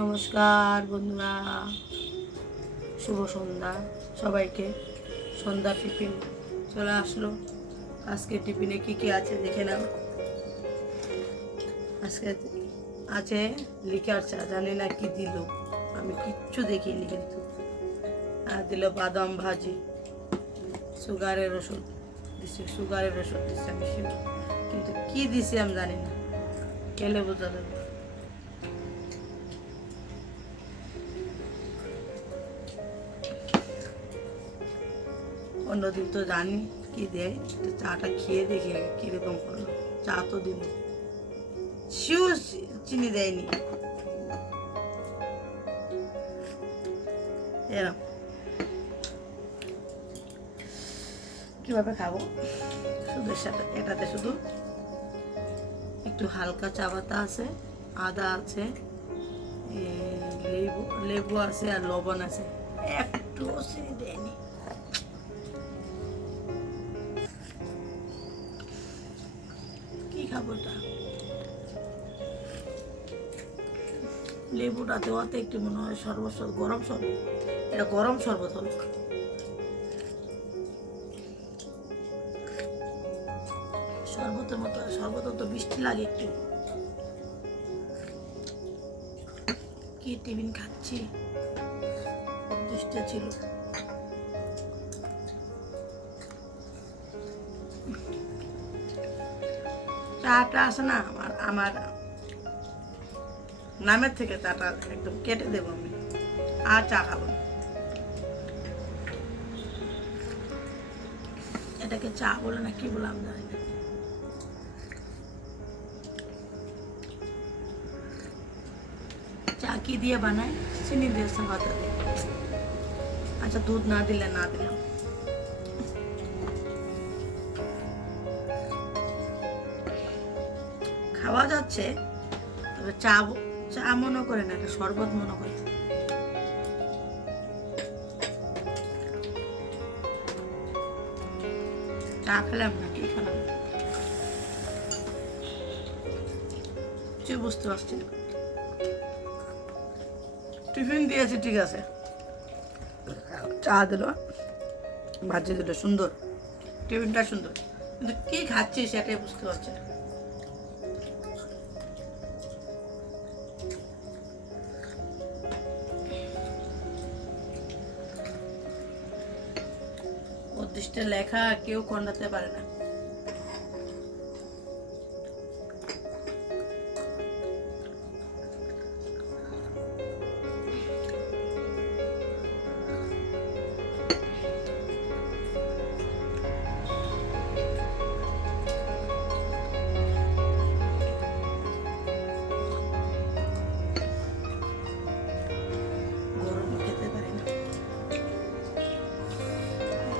নমস্কার বন্ধুরা, শুভ সন্ধ্যা সবাইকে। সন্ধ্যা টিফিন চলে আসলো। আজকে টিফিনে কি কি আছে দেখে নাও। আজকে আছে লিকার চা, জানি না কি দিল, আমি কিচ্ছু দেখিনি, কিন্তু আর দিল বাদাম ভাজি, সুগারের ওষুধ দিছে, সুগারের ওষুধ দিছে, আমি কিন্তু কি দিছে আমি জানি না, খেলে বোঝা যাবে। অন্যদিন তো জানি কি দেয়, চাটা খেয়ে দেখি আগে কিরকম করলো। চা তো দিল, সেও চিনি দেয়নি। এরকম কিভাবে খাবো? শুধু এটাতে শুধু একটু হালকা চা পাতা আছে, আদা আছে, লেবু আছে আর লবণ আছে, একটু চিনি দেয়নি। কি খাবো এটা? লেবুটা দেওয়াতে একটু মনে হয় শরবত, গরম শরবত, এটা গরম শরবত হলো। শরবতের মতো, শরবত তো বৃষ্টি লাগে একটু। কি টিফিন খাচ্ছি, বৃষ্টি ছিল। চাটা আছে না আমার নামের থেকে চাটা একদম কেটে দেবো আমি, আর চা খাবো। এটাকে চা বলে না কি বলে আমি জানি না। চা কি দিয়ে বানায়? চিনি দিয়ে, পাতা দিয়ে। আচ্ছা, দুধ না দিলে না দিলাম। খাওয়া যাচ্ছে, তবে চা চা মনে করে না, এটা শরবত মনে করে। চা খেলাম না, কি খেলাম বুঝতে পারছি না। টিফিন দিয়েছি ঠিক আছে, চা দিল, ভাজি দিল, সুন্দর, টিফিনটা সুন্দর, কিন্তু কি খাচ্ছি সেটাই বুঝতে পারছি না। উদ্দিষ্টে লেখা কেউ খণ্ডাতে পারে না।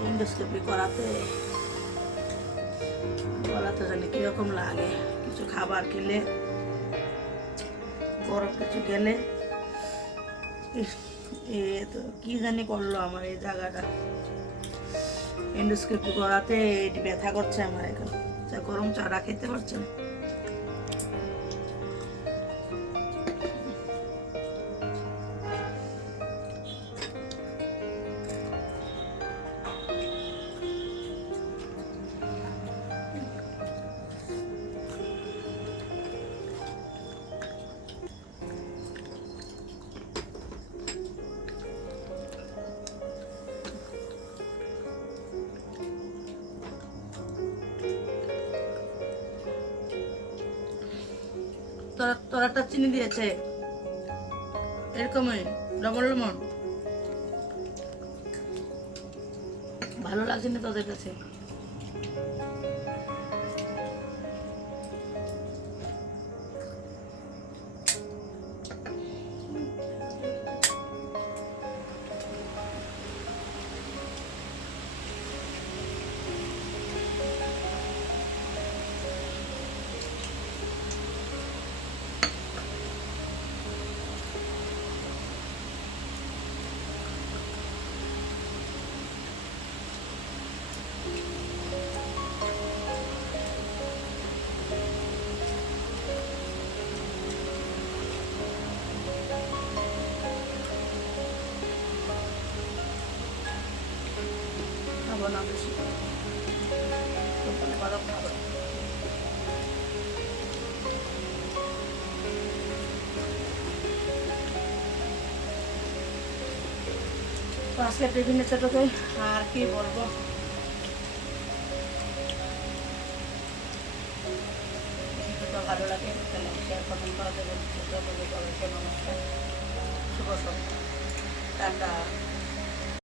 এন্ডোস্কোপি করাতে জানি কিরকম লাগে। কিছু খাবার খেলে, গরম কিছু খেলে, তো কি জানি করলো আমার এই জায়গাটা। এন্ডোস্কোপি করাতে ব্যথা করছে আমার এখন, গরম চাটা খেতে পারছে না। তোরাটা চিনি দিয়েছে এরকমই লবণ লবণ, ভালো লাগছে না তোদের কাছে? খাবো না বেশি, বাদাম খাবো না। তো আজকে টিফিনে ছোটোকে আর কি বলবো, ভিডিওটা ভালো লাগে তাহলে শেয়ার কমেন্ট করা দেবেন। সবাইকে নমস্কার, শুভ সন্ধ্যা, টাটা।